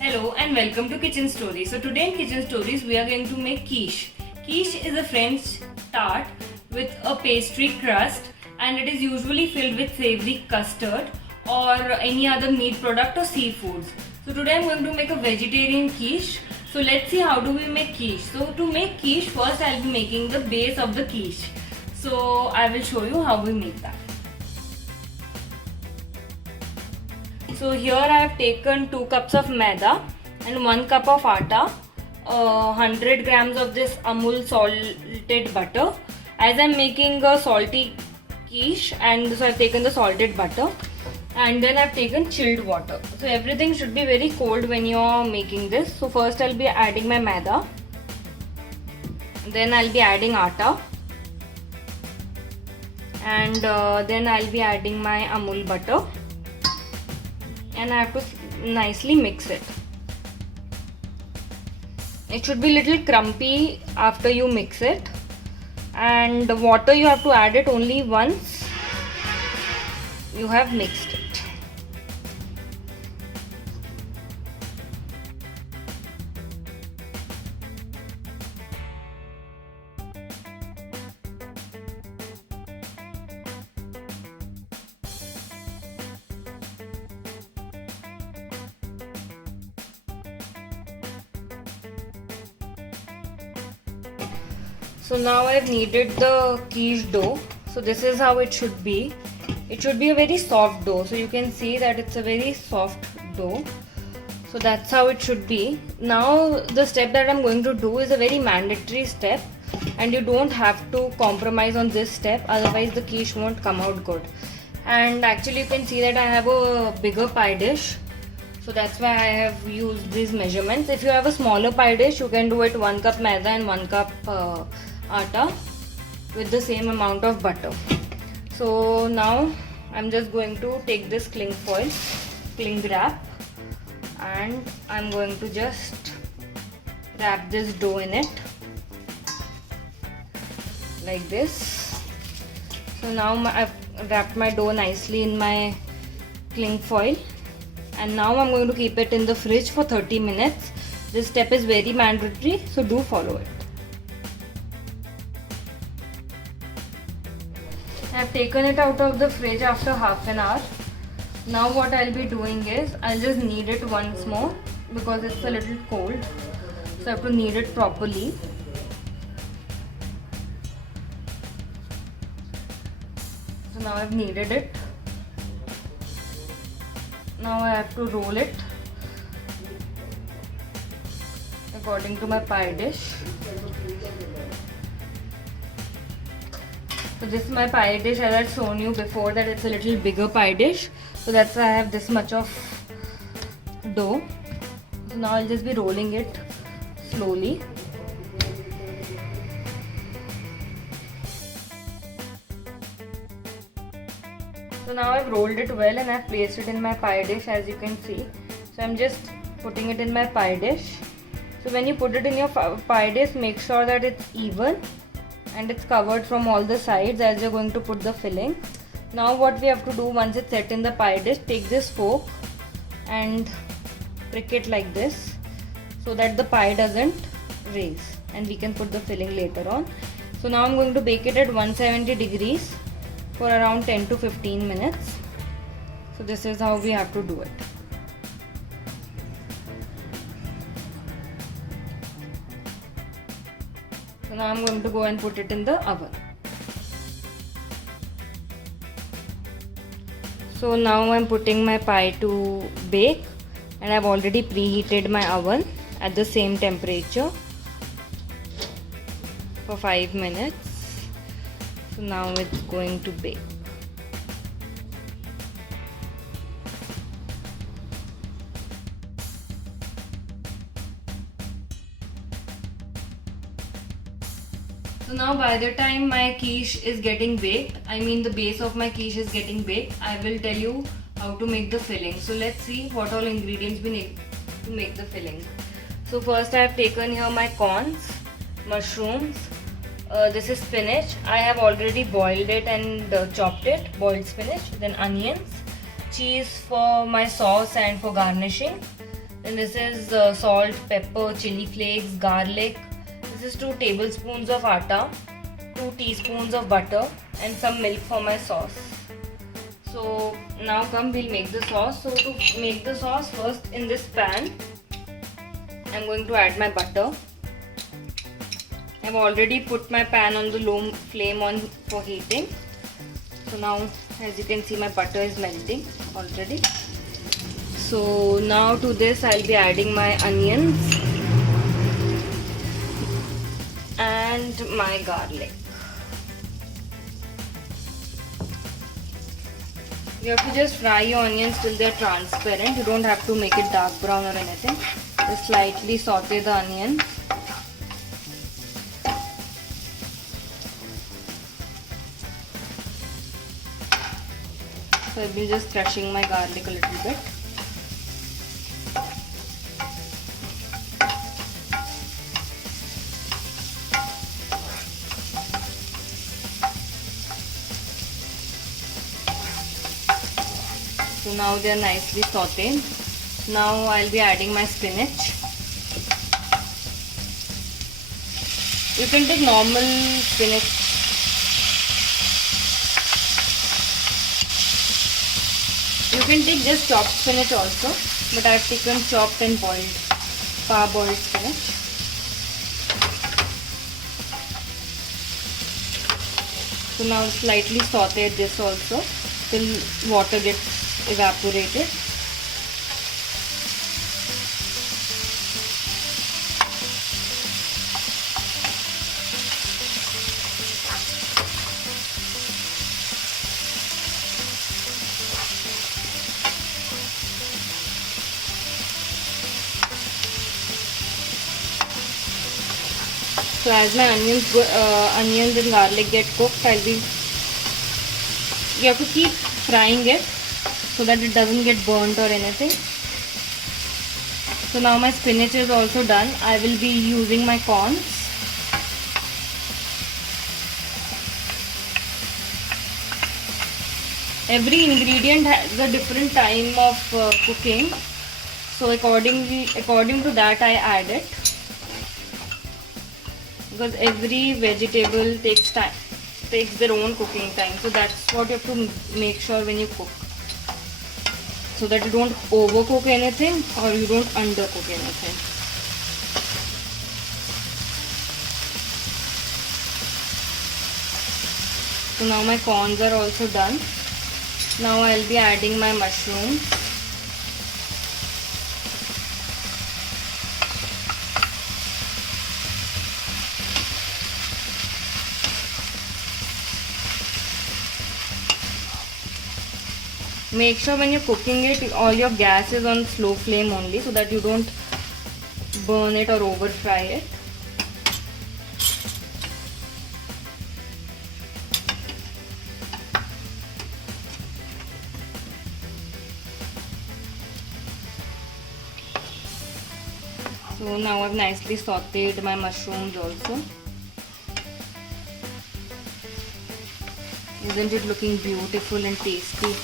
Hello and welcome to Kitchen Stories. So today in Kitchen Stories we are going to make quiche. Quiche is a French tart with a pastry crust and it is usually filled with savory custard or any other meat product or seafoods. So today I am going to make a vegetarian quiche. So let's see how do we make quiche. So to make quiche, first I will be making the base of the quiche. So I will show you how we make that. So here I have taken 2 cups of maida and 1 cup of atta, 100 grams of this Amul salted butter. As I am making a salty quiche, and so I have taken the salted butter, and then I have taken chilled water. So everything should be very cold when you are making this. So first I will be adding my maida, then I will be adding atta, and then I will be adding my Amul butter. And I have to nicely mix it. It should be little crumpy after you mix it, and the water you have to add it only once you have mixed it. So now I have kneaded the quiche dough. So this is how it should be. It should be a very soft dough. So you can see that it's a very soft dough. So that's how it should be. Now the step that I'm going to do is a very mandatory step, and you don't have to compromise on this step, otherwise the quiche won't come out good. And actually you can see that I have a bigger pie dish. So that's why I have used these measurements. If you have a smaller pie dish, you can do it 1 cup maida and 1 cup atta with the same amount of butter. So now I'm just going to take this cling foil, cling wrap, and I'm going to just wrap this dough in it like this. So now I've wrapped my dough nicely in my cling foil, and now I'm going to keep it in the fridge for 30 minutes. This step is very mandatory, so do follow it. I have taken it out of the fridge after half an hour. Now what I'll be doing is I'll just knead it once more because it's a little cold. So I have to knead it properly. So now I've kneaded it. Now I have to roll it according to my pie dish. So this is my pie dish. As I've shown you before that it's a little bigger pie dish. So that's why I have this much of dough. So now I'll just be rolling it slowly. So now I've rolled it well and I've placed it in my pie dish, as you can see. So I'm just putting it in my pie dish. So when you put it in your pie dish, make sure that it's even and it's covered from all the sides as you're going to put the filling. Now what we have to do, once it's set in the pie dish, take this fork and prick it like this so that the pie doesn't raise, and we can put the filling later on. So now I'm going to bake it at 170 degrees for around 10 to 15 minutes. So this is how we have to do it. So now I'm going to go and put it in the oven. So now I'm putting my pie to bake, and I've already preheated my oven at the same temperature for 5 minutes. So now it's going to bake. So now by the time my quiche is getting baked, I mean the base of my quiche is getting baked, I will tell you how to make the filling. So let's see what all ingredients we need to make the filling. So first I have taken here my corns, mushrooms, this is spinach. I have already boiled it and chopped it, boiled spinach, then onions, cheese for my sauce and for garnishing, And this is salt, pepper, chili flakes, garlic. This is 2 tablespoons of atta, 2 teaspoons of butter, and some milk for my sauce. So now come, we'll make the sauce. So to make the sauce, first in this pan, I'm going to add my butter. I've already put my pan on the low flame on for heating. So now, as you can see, my butter is melting already. So now to this I'll be adding my onions and my garlic. You have to just fry your onions till they're transparent. You don't have to make it dark brown or anything. Just slightly saute the onions. So I'll be just crushing my garlic a little bit. So now they are nicely sauteed. Now I'll be adding my spinach. You can take normal spinach. You can take just chopped spinach also, but I have taken chopped and boiled, parboiled spinach. So now slightly saute this also till water gets evaporated. So as my onions and garlic get cooked, you have to keep frying it so that it doesn't get burnt or anything. So now my spinach is also done. I will be using my corns. Every ingredient has a different time of cooking. So according to that I add it. Because every vegetable takes their own cooking time. So that's what you have to make sure when you cook. So that you don't overcook anything or you don't undercook anything. So now my corns are also done. Now I'll be adding my mushrooms. Make sure when you're cooking it, all your gas is on slow flame only so that you don't burn it or over fry it. So now I've nicely sauteed my mushrooms also. Isn't it looking beautiful and tasty?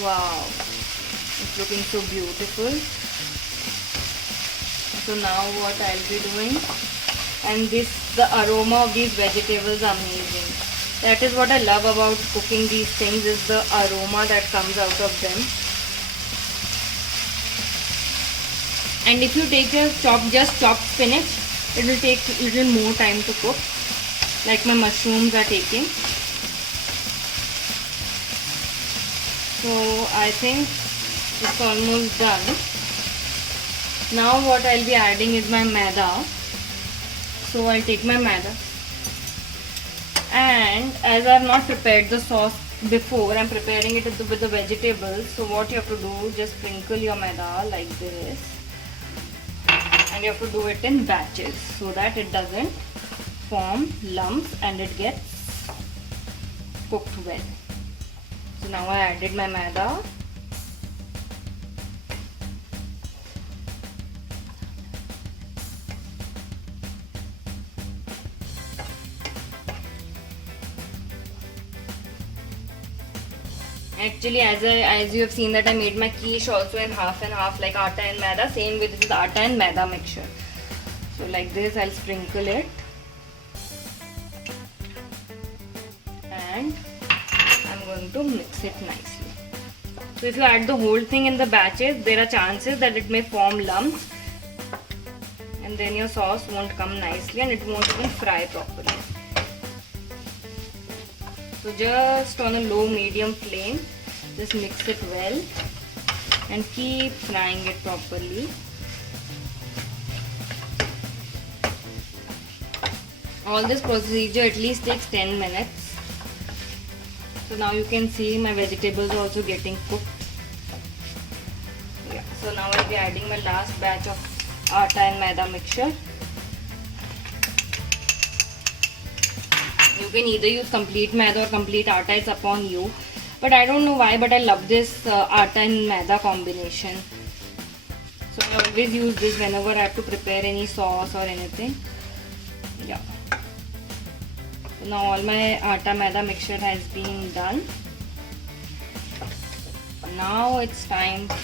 Wow, it's looking so beautiful. So now what I'll be doing, and the aroma of these vegetables are amazing. That is what I love about cooking these things, is the aroma that comes out of them. And if you take just chopped spinach, it will take a little more time to cook, like my mushrooms are taking. So I think it's almost done. Now what I'll be adding is my maida. So I'll take my maida, and as I have not prepared the sauce before, I'm preparing it with the vegetables. So what you have to do, just sprinkle your maida like this, and you have to do it in batches so that it doesn't form lumps and it gets cooked well. So now I added my maida. Actually, as you have seen that I made my quiche also in half and half, like atta and maida. Same with this atta and maida mixture. So like this, I'll sprinkle it, and I'm going to mix it nicely. So if you add the whole thing in the batches, there are chances that it may form lumps, and then your sauce won't come nicely and it won't even fry properly. So just on a low medium flame, just mix it well and keep frying it properly. All this procedure at least takes 10 minutes. So now you can see my vegetables are also getting cooked. Yeah. So now I'll be adding my last batch of atta and maida mixture. You can either use complete maida or complete atta, it's upon you. But I don't know why, but I love this atta and maida combination. So I always use this whenever I have to prepare any sauce or anything. Yeah. So now all my atta maida mixture has been done. Now it's time to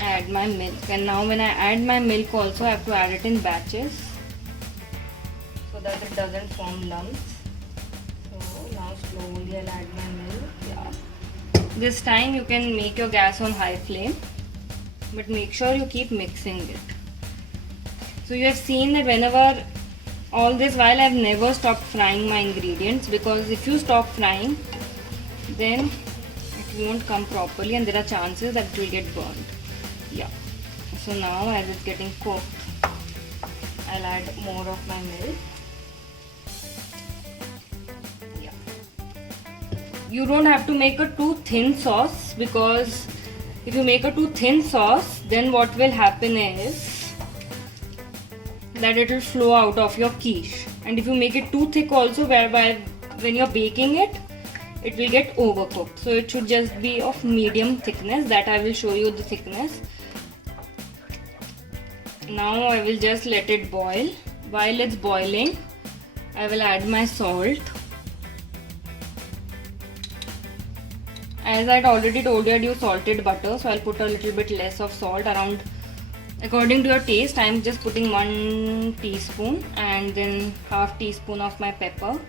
add my milk. And now when I add my milk also, I have to add it in batches, that it doesn't form lumps. So now slowly I'll add my milk. Yeah. This time you can make your gas on high flame, but make sure you keep mixing it. So you have seen that whenever all this while I've never stopped frying my ingredients, because if you stop frying, then it won't come properly and there are chances that it will get burned. Yeah. So now as it's getting cooked, I'll add more of my milk. You don't have to make a too thin sauce, because if you make a too thin sauce, then what will happen is that it will flow out of your quiche. And if you make it too thick also, whereby when you're baking it, it will get overcooked. So it should just be of medium thickness. That I will show you the thickness. Now I will just let it boil. While it's boiling, I will add my salt. As I had already told you, I'd use salted butter, so I'll put a little bit less of salt, around according to your taste. I'm just putting 1 teaspoon, and then half teaspoon of my pepper,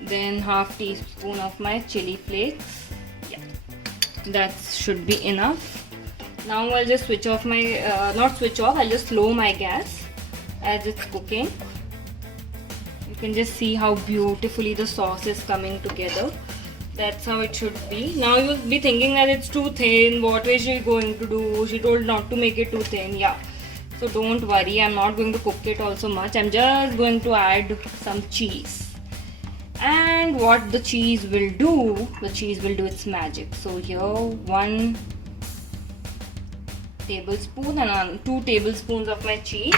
then half teaspoon of my chili flakes. Yeah, that should be enough. Now I'll just switch off my, not switch off, I'll just slow my gas as it's cooking. You can just see how beautifully the sauce is coming together. That's how it should be. Now you'll be thinking that it's too thin. What is she going to do? She told not to make it too thin. Yeah. So don't worry. I'm not going to cook it also much. I'm just going to add some cheese. And what the cheese will do its magic. So here 1 tablespoon and 2 tablespoons of my cheese.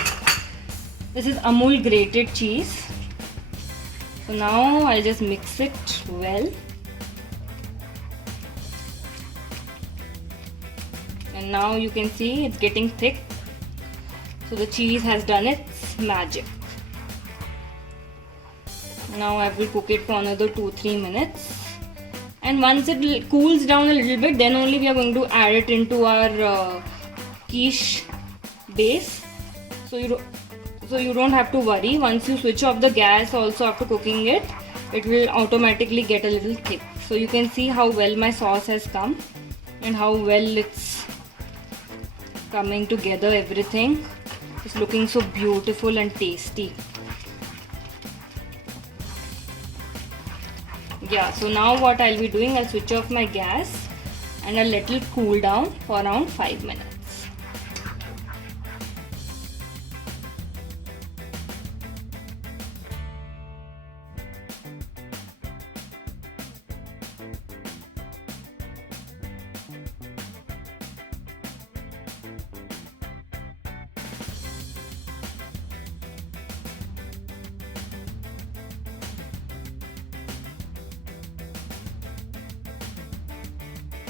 This is Amul grated cheese. So now I'll just mix it well. And now you can see it's getting thick. So the cheese has done its magic. Now I will cook it for another 2-3 minutes. And once it cools down a little bit, then only we are going to add it into our quiche base. So you don't have to worry. Once you switch off the gas also after cooking it, it will automatically get a little thick. So you can see how well my sauce has come and how well it's coming together. Everything is looking so beautiful and tasty. Yeah, so now what I'll be doing, I'll switch off my gas and I'll let it cool down for around 5 minutes.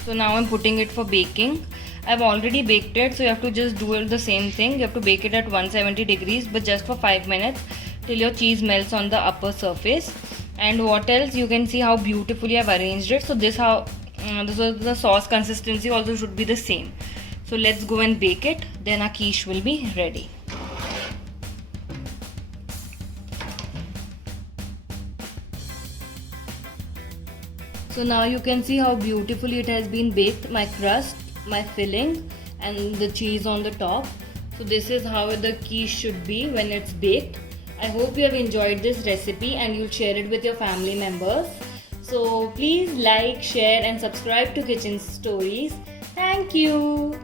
So now I'm putting it for baking. I've already baked it, so you have to just do the same thing. You have to bake it at 170 degrees, but just for 5 minutes till your cheese melts on the upper surface. And what else, you can see how beautifully I've arranged it. So this is the sauce consistency also should be the same. So let's go and bake it, then our quiche will be ready. So now you can see how beautifully it has been baked, my crust, my filling and the cheese on the top. So this is how the quiche should be when it's baked. I hope you have enjoyed this recipe and you'll share it with your family members. So please like, share and subscribe to Kitchen Stories. Thank you.